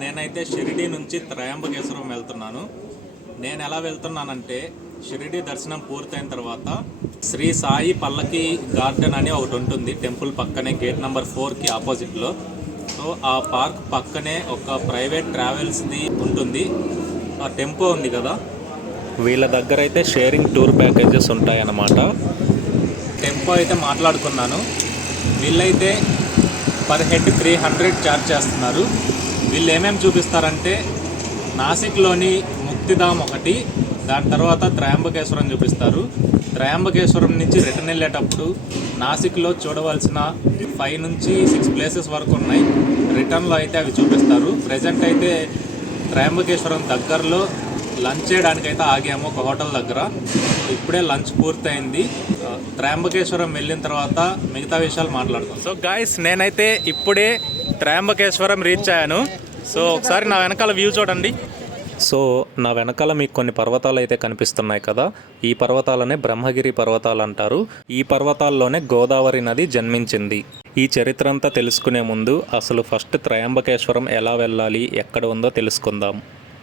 నేనైతే షిరిడి నుంచి త్రయంబకేశ్వరం వెళ్తున్నాను. నేను ఎలా వెళ్తున్నానంటే, షిరిడి దర్శనం పూర్తయిన తర్వాత శ్రీ సాయి పల్లకి గార్డెన్ అని ఒకటి ఉంటుంది టెంపుల్ పక్కనే, గేట్ నెంబర్ 4కి ఆపోజిట్లో. సో ఆ పార్క్ పక్కనే ఒక ప్రైవేట్ ట్రావెల్స్ది ఉంటుంది. ఆ టెంపో ఉంది కదా, వీళ్ళ దగ్గర అయితే షేరింగ్ టూర్ ప్యాకేజెస్ ఉంటాయన్నమాట. టెంపో అయితే మాట్లాడుకున్నాను. వీళ్ళైతే పర్ హెడ్ 300 ఛార్జ్ చేస్తున్నారు. వీళ్ళు ఏమేమి చూపిస్తారంటే, నాసిక్లోని ముక్తిధామ్ ఒకటి, దాని తర్వాత త్రయంబకేశ్వరం చూపిస్తారు. త్రయంబకేశ్వరం నుంచి రిటర్న్ వెళ్ళేటప్పుడు నాసిక్లో చూడవలసిన 5 నుంచి 6 ప్లేసెస్ వరకు ఉన్నాయి. రిటర్న్లో అయితే అవి చూపిస్తారు. ప్రజెంట్ అయితే త్రయంబకేశ్వరం దగ్గరలో లంచ్ చేయడానికైతే ఆగాము ఒక హోటల్ దగ్గర. ఇప్పుడే లంచ్ పూర్తయింది. త్రయంబకేశ్వరం వెళ్ళిన తర్వాత మిగతా విషయాలు మాట్లాడుతాం. సో గాయస్, నేనైతే ఇప్పుడే త్రయంబకేశ్వరం రీచ్ అయ్యాను. సో ఒకసారి నా వెనకాల వ్యూ చూడండి. సో నా వెనకాల మీకు కొన్ని పర్వతాలు అయితే కనిపిస్తున్నాయి కదా, ఈ పర్వతాలనే బ్రహ్మగిరి పర్వతాలు అంటారు. ఈ పర్వతాల్లోనే గోదావరి నది జన్మించింది. ఈ చరిత్ర అంతా తెలుసుకునే ముందు అసలు ఫస్ట్ త్రయంబకేశ్వరం ఎలా వెళ్ళాలి, ఎక్కడ ఉందో తెలుసుకుందాం.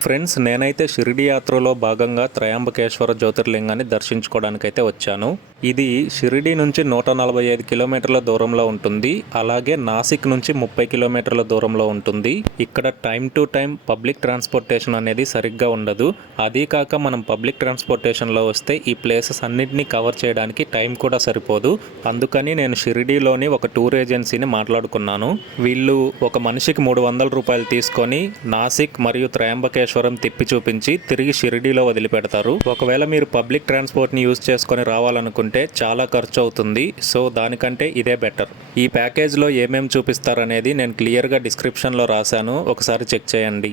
ఫ్రెండ్స్, నేనైతే షిరిడి యాత్రలో భాగంగా త్రయంబకేశ్వర జ్యోతిర్లింగాన్ని దర్శించుకోవడానికైతే వచ్చాను. ఇది షిరిడి నుంచి 145 కిలోమీటర్ల దూరంలో ఉంటుంది. అలాగే నాసిక్ నుంచి 30 కిలోమీటర్ల దూరంలో ఉంటుంది. ఇక్కడ time to time public transportation అనేది సరిగ్గా ఉండదు. అదీ కాక మనం పబ్లిక్ ట్రాన్స్పోర్టేషన్లో వస్తే ఈ ప్లేసెస్ అన్నింటినీ కవర్ చేయడానికి టైం కూడా సరిపోదు. అందుకని నేను షిరిడీలోని ఒక టూర్ ఏజెన్సీని మాట్లాడుకున్నాను. వీళ్ళు ఒక మనిషికి 300 రూపాయలు తీసుకొని నాసిక్ మరియు త్రయంబకేశ్వరం తిప్పి చూపించి తిరిగి షిరిడీలో వదిలిపెడతారు. ఒకవేళ మీరు పబ్లిక్ ట్రాన్స్పోర్ట్ని యూజ్ చేసుకొని రావాలనుకుంటే చాలా ఖర్చు అవుతుంది. సో దానికంటే ఇదే బెటర్. ఈ ప్యాకేజ్లో ఏమేమి చూపిస్తారనేది నేను క్లియర్గా డిస్క్రిప్షన్లో రాశాను, ఒకసారి చెక్ చేయండి.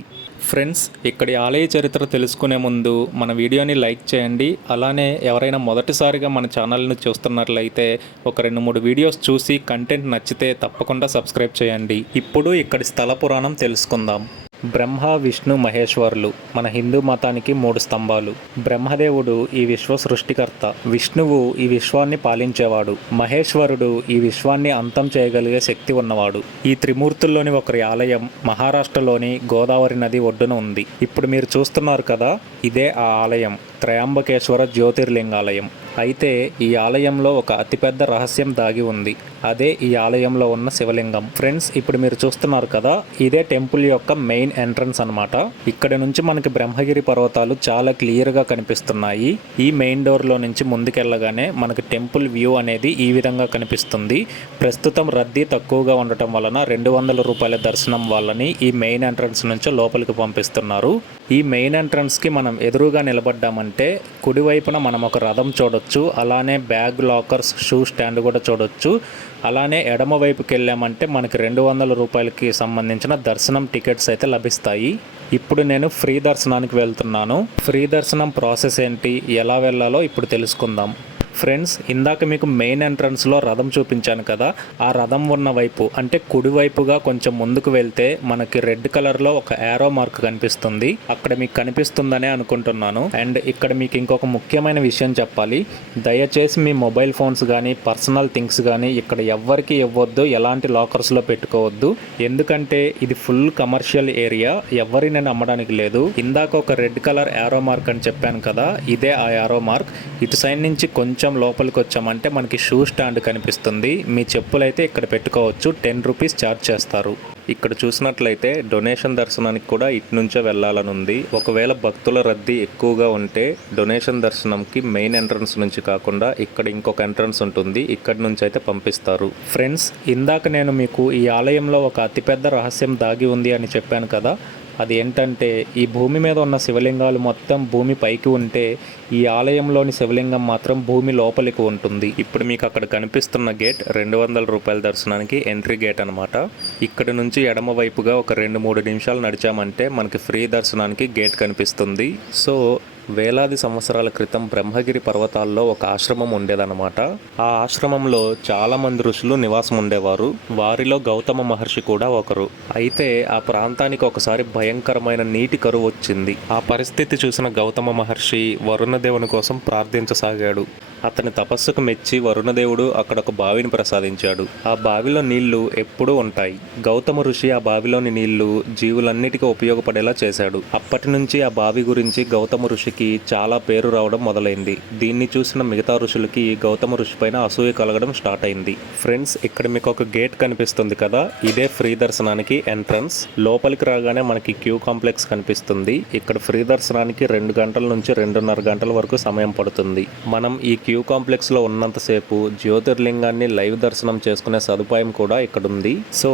ఫ్రెండ్స్, ఇక్కడి ఆలయ చరిత్ర తెలుసుకునే ముందు మన వీడియోని లైక్ చేయండి. అలానే ఎవరైనా మొదటిసారిగా మన ఛానల్ని చూస్తున్నట్లయితే ఒక 2-3 వీడియోస్ చూసి కంటెంట్ నచ్చితే తప్పకుండా సబ్స్క్రైబ్ చేయండి. ఇప్పుడు ఇక్కడి స్థల పురాణం తెలుసుకుందాం. బ్రహ్మ, విష్ణు, మహేశ్వరులు మన హిందూ మతానికి 3 స్తంభాలు. బ్రహ్మదేవుడు ఈ విశ్వ సృష్టికర్త, విష్ణువు ఈ విశ్వాన్ని పాలించేవాడు, మహేశ్వరుడు ఈ విశ్వాన్ని అంతం చేయగలిగే శక్తి ఉన్నవాడు. ఈ త్రిమూర్తుల్లోని ఒకరి ఆలయం మహారాష్ట్రలోని గోదావరి నది ఒడ్డున ఉంది. ఇప్పుడు మీరు చూస్తున్నారు కదా, ఇదే ఆ ఆలయం, త్రయంబకేశ్వర జ్యోతిర్లింగాలయం. అయితే ఈ ఆలయంలో ఒక అతిపెద్ద రహస్యం దాగి ఉంది. అదే ఈ ఆలయంలో ఉన్న శివలింగం. ఫ్రెండ్స్, ఇప్పుడు మీరు చూస్తున్నారు కదా, ఇదే టెంపుల్ యొక్క మెయిన్ ఎంట్రన్స్ అన్నమాట. ఇక్కడ నుంచి మనకి బ్రహ్మగిరి పర్వతాలు చాలా క్లియర్గా కనిపిస్తున్నాయి. ఈ మెయిన్ డోర్లో నుంచి ముందుకెళ్ళగానే మనకి టెంపుల్ వ్యూ అనేది ఈ విధంగా కనిపిస్తుంది. ప్రస్తుతం రద్దీ తక్కువగా ఉండటం వలన 200 రూపాయల దర్శనం వాళ్ళని ఈ మెయిన్ ఎంట్రన్స్ నుంచి లోపలికి పంపిస్తున్నారు. ఈ మెయిన్ ఎంట్రన్స్కి మనం ఎదురుగా నిలబడ్డామంటే కుడివైపున మనం ఒక రథం చూడొచ్చు. అలానే బ్యాగ్ లాకర్స్, షూ స్టాండ్ కూడా చూడొచ్చు. అలానే ఎడమ వైపుకి వెళ్ళామంటే మనకి 200 రూపాయలకి సంబంధించిన దర్శనం టికెట్స్ అయితే లభిస్తాయి. ఇప్పుడు నేను ఫ్రీ దర్శనానికి వెళ్తున్నాను. ఫ్రీ దర్శనం ప్రాసెస్ ఏంటి, ఎలా వెళ్ళాలో ఇప్పుడు తెలుసుకుందాం. ఫ్రెండ్స్, ఇందాక మీకు మెయిన్ ఎంట్రన్స్లో రథం చూపించాను కదా, ఆ రథం ఉన్న వైపు అంటే కుడివైపుగా కొంచెం ముందుకు వెళ్తే మనకి రెడ్ కలర్లో ఒక యారో మార్క్ కనిపిస్తుంది. అక్కడ మీకు కనిపిస్తుందనే అనుకుంటున్నాను. అండ్ ఇక్కడ మీకు ఇంకొక ముఖ్యమైన విషయం చెప్పాలి. దయచేసి మీ మొబైల్ ఫోన్స్ కానీ పర్సనల్ థింగ్స్ కానీ ఇక్కడ ఎవ్వరికి ఇవ్వద్దు, ఎలాంటి లాకర్స్లో పెట్టుకోవద్దు. ఎందుకంటే ఇది ఫుల్ కమర్షియల్ ఏరియా, ఎవరిని నమ్మడానికి లేదు. ఇందాక ఒక రెడ్ కలర్ యారో మార్క్ అని చెప్పాను కదా, ఇదే ఆ యారో మార్క్. ఇటు సైడ్ నుంచి కొంచెం లోపలికి వచ్చామంటే మనకి షూ స్టాండ్ కనిపిస్తుంది. మీ చెప్పులైతే ఇక్కడ పెట్టుకోవచ్చు. 10 రూపీస్ ఛార్జ్ చేస్తారు. ఇక్కడ చూసినట్లయితే డొనేషన్ దర్శనానికి కూడా ఇటు నుంచే వెళ్ళాలని ఉంది. ఒకవేళ భక్తుల రద్దీ ఎక్కువగా ఉంటే డొనేషన్ దర్శనంకి మెయిన్ ఎంట్రన్స్ నుంచి కాకుండా ఇక్కడ ఇంకొక ఎంట్రన్స్ ఉంటుంది, ఇక్కడ నుంచి అయితే పంపిస్తారు. ఫ్రెండ్స్, ఇందాక నేను మీకు ఈ ఆలయంలో ఒక అతిపెద్ద రహస్యం దాగి ఉంది అని చెప్పాను కదా, అది ఏంటంటే ఈ భూమి మీద ఉన్న శివలింగాలు మొత్తం భూమి పైకి ఉంటే ఈ ఆలయంలోని శివలింగం మాత్రం భూమి లోపలికి ఉంటుంది. ఇప్పుడు మీకు అక్కడ కనిపిస్తున్న గేట్ 200 రూపాయల దర్శనానికి ఎంట్రీ గేట్ అనమాట. ఇక్కడ నుంచి ఎడమ వైపుగా ఒక 2-3 నిమిషాలు నడిచామంటే మనకి ఫ్రీ దర్శనానికి గేట్ కనిపిస్తుంది. సో వేలాది సంవత్సరాల క్రితం బ్రహ్మగిరి పర్వతాల్లో ఒక ఆశ్రమం ఉండేదన్నమాట. ఆ ఆశ్రమంలో చాలా మంది ఋషులు నివాసం ఉండేవారు. వారిలో గౌతమ మహర్షి కూడా ఒకరు. అయితే ఆ ప్రాంతానికి ఒకసారి భయంకరమైన నీటి కరువు వచ్చింది. ఆ పరిస్థితి చూసిన గౌతమ మహర్షి వరుణదేవుని కోసం ప్రార్థించసాగాడు. అతని తపస్సుకు మెచ్చి వరుణదేవుడు అక్కడ ఒక బావిని ప్రసాదించాడు. ఆ బావిలో నీళ్లు ఎప్పుడూ ఉంటాయి. గౌతమ ఋషి ఆ బావిలోని నీళ్లు జీవులన్నిటికీ ఉపయోగపడేలా చేశాడు. అప్పటి నుంచి ఆ బావి గురించి గౌతమ ఋషికి చాలా పేరు రావడం మొదలైంది. దీన్ని చూసిన మిగతా ఋషులకి గౌతమ ఋషి పైన అసూయ కలగడం స్టార్ట్ అయింది. ఫ్రెండ్స్, ఇక్కడ మీకు ఒక గేట్ కనిపిస్తుంది కదా, ఇదే ఫ్రీ దర్శనానికి ఎంట్రన్స్. లోపలికి రాగానే మనకి క్యూ కాంప్లెక్స్ కనిపిస్తుంది. ఇక్కడ ఫ్రీ దర్శనానికి 2 గంటల నుంచి 2.5 గంటల వరకు సమయం పడుతుంది. మనం ఈ క్యూ కాంప్లెక్స్ లో ఉన్నంతసేపు జ్యోతిర్లింగాన్ని లైవ్ దర్శనం చేసుకునే సదుపాయం కూడా ఇక్కడ ఉంది. సో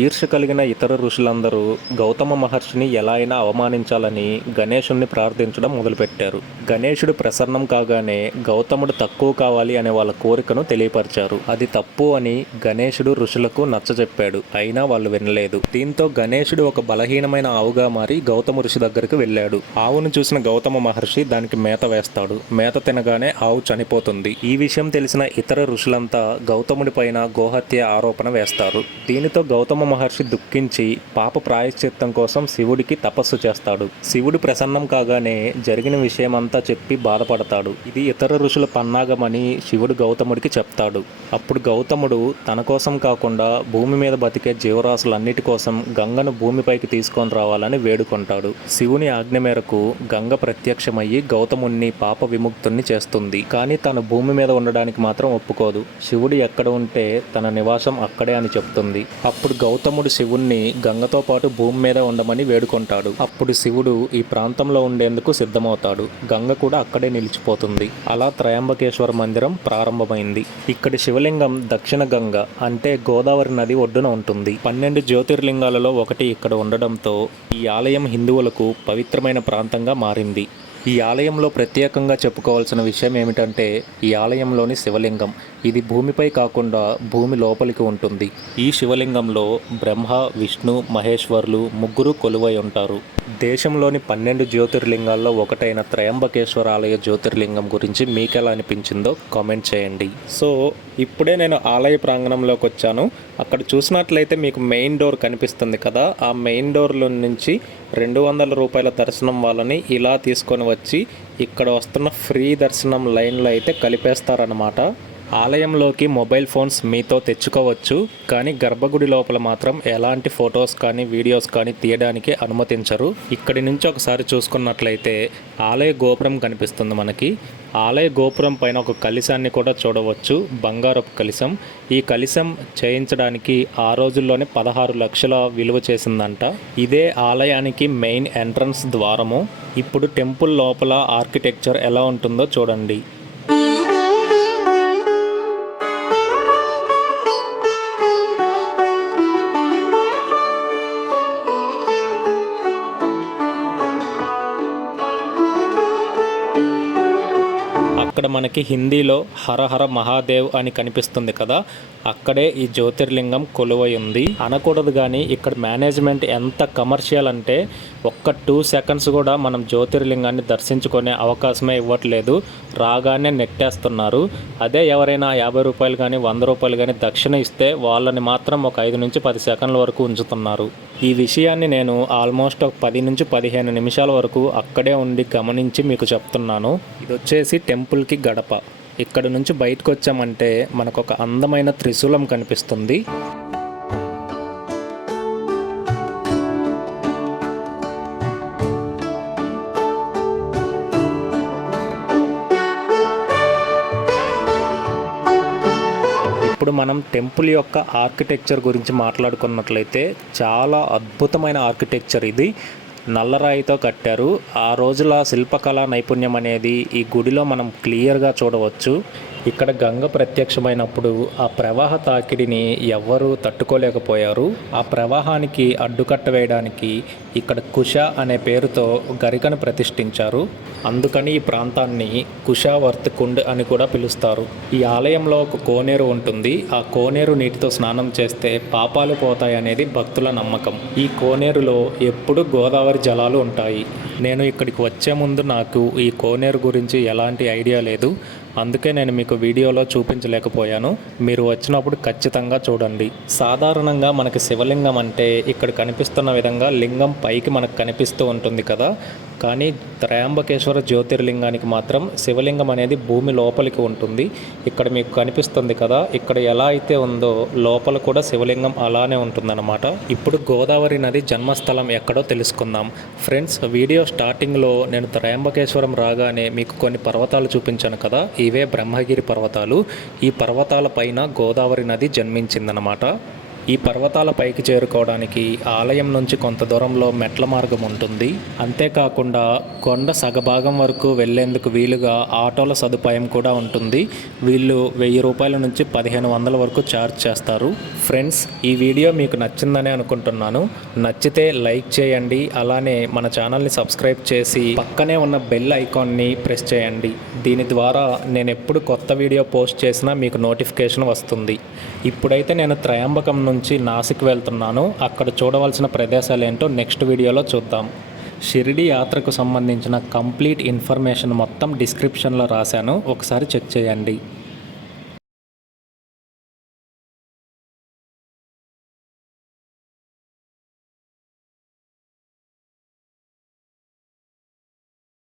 ఈర్ష కలిగిన ఇతర ఋషులందరూ గౌతమ మహర్షిని ఎలా అయినా అవమానించాలని గణేశుణ్ణి ప్రార్థించడం మొదలుపెట్టారు. గణేశుడు ప్రసన్నం కాగానే గౌతముడు తక్కువ కావాలి అనే వాళ్ళ కోరికను తెలియపరిచారు. అది తప్పు అని గణేశుడు ఋషులకు నచ్చజెప్పాడు. అయినా వాళ్ళు వినలేదు. దీంతో గణేశుడు ఒక బలహీనమైన ఆవుగా మారి గౌతమ ఋషి దగ్గరికి వెళ్ళాడు. ఆవును చూసిన గౌతమ మహర్షి దానికి మేత వేస్తాడు. మేత తినగానే ఆవు చనిపోతుంది. ఈ విషయం తెలిసిన ఇతర ఋషులంతా గౌతముడి పైన గోహత్య ఆరోపణ వేస్తారు. దీనితో గౌతమ మహర్షి దుఃఖించి పాప ప్రాయశ్చిత్తం కోసం శివుడికి తపస్సు చేస్తాడు. శివుడు ప్రసన్నం కాగానే జరిగిన విషయమంతా చెప్పి బాధపడతాడు. ఇది ఇతర ఋషుల పన్నాగమని శివుడు గౌతముడికి చెప్తాడు. అప్పుడు గౌతముడు తన కోసం కాకుండా భూమి మీద బతికే జీవరాశులన్నిటి కోసం గంగను భూమిపైకి తీసుకొని రావాలని వేడుకుంటాడు. శివుని ఆజ్ఞ మేరకు గంగ ప్రత్యక్షమయ్యి గౌతముణ్ణి పాప విముక్తుణ్ణి చేస్తుంది. కానీ తన భూమి మీద ఉండడానికి మాత్రం ఒప్పుకోదు. శివుడు ఎక్కడ ఉంటే తన నివాసం అక్కడే అని చెప్తుంది. అప్పుడు గౌతముడు శివుణ్ణి గంగతో పాటు భూమి మీద ఉండమని వేడుకుంటాడు. అప్పుడు శివుడు ఈ ప్రాంతంలో ఉండేందుకు సిద్ధమవుతాడు. గంగ కూడా అక్కడే నిలిచిపోతుంది. అలా త్రయంబకేశ్వర మందిరం ప్రారంభమైంది. ఇక్కడి శివలింగం దక్షిణ గంగ అంటే గోదావరి నది ఒడ్డున ఉంటుంది. 12 జ్యోతిర్లింగాలలో ఒకటి ఇక్కడ ఉండడంతో ఈ ఆలయం హిందువులకు పవిత్రమైన ప్రాంతంగా మారింది. ఈ ఆలయంలో ప్రత్యేకంగా చెప్పుకోవాల్సిన విషయం ఏమిటంటే ఈ ఆలయంలోని శివలింగం. ఇది భూమిపై కాకుండా భూమి లోపలికి ఉంటుంది. ఈ శివలింగంలో బ్రహ్మ, విష్ణు, మహేశ్వరులు ముగ్గురు కొలువై ఉంటారు. దేశంలోని 12 జ్యోతిర్లింగాల్లో ఒకటైన త్రయంబకేశ్వర ఆలయ జ్యోతిర్లింగం గురించి మీకెలా అనిపించిందో కామెంట్ చేయండి. సో ఇప్పుడే నేను ఆలయ ప్రాంగణంలోకి వచ్చాను. అక్కడ చూసినట్లయితే మీకు మెయిన్ డోర్ కనిపిస్తుంది కదా, ఆ మెయిన్ డోర్లో నుంచి 200 రూపాయల దర్శనం వాళ్ళని ఇలా తీసుకొని వచ్చి ఇక్కడ వస్తున్న ఫ్రీ దర్శనం లైన్లో అయితే కలిపేస్తారన్నమాట. ఆలయంలోకి మొబైల్ ఫోన్స్ మీతో తెచ్చుకోవచ్చు, కానీ గర్భగుడి లోపల మాత్రం ఎలాంటి ఫొటోస్ కానీ వీడియోస్ కానీ తీయడానికి అనుమతించరు. ఇక్కడి నుంచి ఒకసారి చూసుకున్నట్లయితే ఆలయ గోపురం కనిపిస్తుంది మనకి. ఆలయ గోపురం పైన ఒక కలశాన్ని కూడా చూడవచ్చు, బంగారపు కలశం. ఈ కలశం చేయించడానికి ఆ రోజుల్లోనే 16 లక్షల విలువ చేసిందంట. ఇదే ఆలయానికి మెయిన్ ఎంట్రన్స్ ద్వారము. ఇప్పుడు టెంపుల్ లోపల ఆర్కిటెక్చర్ ఎలా ఉంటుందో చూడండి. అక్కడ మనకి హిందీలో హర హర మహాదేవ్ అని కనిపిస్తుంది కదా, అక్కడే ఈ జ్యోతిర్లింగం కొలువై ఉంది. అనకూడదు కానీ ఇక్కడ మేనేజ్మెంట్ ఎంత కమర్షియల్ అంటే ఒక్క 2 సెకండ్స్ కూడా మనం జ్యోతిర్లింగాన్ని దర్శించుకునే అవకాశమే ఇవ్వట్లేదు. రాగానే నెట్టేస్తున్నారు. అదే ఎవరైనా 50 రూపాయలు కానీ 100 రూపాయలు కానీ దక్షిణ ఇస్తే వాళ్ళని మాత్రం ఒక 5 నుంచి 10 సెకండ్ల వరకు ఉంచుతున్నారు. ఈ విషయాన్ని నేను ఆల్మోస్ట్ ఒక 10 నుంచి 15 నిమిషాల వరకు అక్కడే ఉండి గమనించి మీకు చెప్తున్నాను. ఇది వచ్చేసి టెంపుల్కి గడప. ఇక్కడ నుంచి బయటకు వచ్చామంటే మనకు ఒక అందమైన త్రిశూలం కనిపిస్తుంది. ఇప్పుడు మనం టెంపుల్ యొక్క ఆర్కిటెక్చర్ గురించి మాట్లాడుకున్నట్లయితే చాలా అద్భుతమైన ఆర్కిటెక్చర్ ఇది. నల్లరాయితో కట్టారు. ఆ రోజుల శిల్పకళా నైపుణ్యం అనేది ఈ గుడిలో మనం క్లియర్గా చూడవచ్చు. ఇక్కడ గంగ ప్రత్యక్షమైనప్పుడు ఆ ప్రవాహ తాకిడిని ఎవ్వరూ తట్టుకోలేకపోయారు. ఆ ప్రవాహానికి అడ్డుకట్ట వేయడానికి ఇక్కడ కుష అనే పేరుతో గరికను ప్రతిష్ఠించారు. అందుకని ఈ ప్రాంతాన్ని కుషావర్త్ కుండ్ అని కూడా పిలుస్తారు. ఈ ఆలయంలో ఒక కోనేరు ఉంటుంది. ఆ కోనేరు నీటితో స్నానం చేస్తే పాపాలు పోతాయనేది భక్తుల నమ్మకం. ఈ కోనేరులో ఎప్పుడు గోదావరి జలాలు ఉంటాయి. నేను ఇక్కడికి వచ్చే ముందు నాకు ఈ కోనేరు గురించి ఎలాంటి ఐడియా లేదు. అందుకే నేను మీకు వీడియోలో చూపించలేకపోయాను. మీరు వచ్చినప్పుడు ఖచ్చితంగా చూడండి. సాధారణంగా మనకి శివలింగం అంటే ఇక్కడ కనిపిస్తున్న విధంగా లింగం పైకి మనకు కనిపిస్తూ ఉంటుంది కదా, కానీ త్రయంబకేశ్వర జ్యోతిర్లింగానికి మాత్రం శివలింగం అనేది భూమి లోపలికి ఉంటుంది. ఇక్కడ మీకు కనిపిస్తుంది కదా, ఇక్కడ ఎలా అయితే ఉందో లోపల కూడా శివలింగం అలానే ఉంటుందన్నమాట. ఇప్పుడు గోదావరి నది జన్మస్థలం ఎక్కడో తెలుసుకుందాం. ఫ్రెండ్స్, వీడియో స్టార్టింగ్లో నేను త్రయంబకేశ్వరం రాగానే మీకు కొన్ని పర్వతాలు చూపించాను కదా, ఇవే బ్రహ్మగిరి పర్వతాలు. ఈ పర్వతాల పైన గోదావరి నది జన్మించిందనమాట. ఈ పర్వతాల పైకి చేరుకోవడానికి ఆలయం నుంచి కొంత దూరంలో మెట్ల మార్గం ఉంటుంది. అంతేకాకుండా కొండ సగభాగం వరకు వెళ్లేందుకు వీలుగా ఆటోల సదుపాయం కూడా ఉంటుంది. వీళ్ళు 1000 రూపాయల నుంచి 1500 వరకు ఛార్జ్ చేస్తారు. ఫ్రెండ్స్, ఈ వీడియో మీకు నచ్చిందనే అనుకుంటున్నాను. నచ్చితే లైక్ చేయండి, అలానే మన ఛానల్ని సబ్స్క్రైబ్ చేసి పక్కనే ఉన్న బెల్ ఐకాన్ని ప్రెస్ చేయండి. దీని ద్వారా నేను ఎప్పుడు కొత్త వీడియో పోస్ట్ చేసినా మీకు నోటిఫికేషన్ వస్తుంది. ఇప్పుడైతే నేను త్రయంబకం నుంచి నాసిక్ వెళ్తున్నాను. అక్కడ చూడవలసిన ప్రదేశాలు ఏంటో నెక్స్ట్ వీడియోలో చూద్దాం. షిరిడి యాత్రకు సంబంధించిన కంప్లీట్ ఇన్ఫర్మేషన్ మొత్తం డిస్క్రిప్షన్లో రాశాను, ఒకసారి చెక్ చేయండి.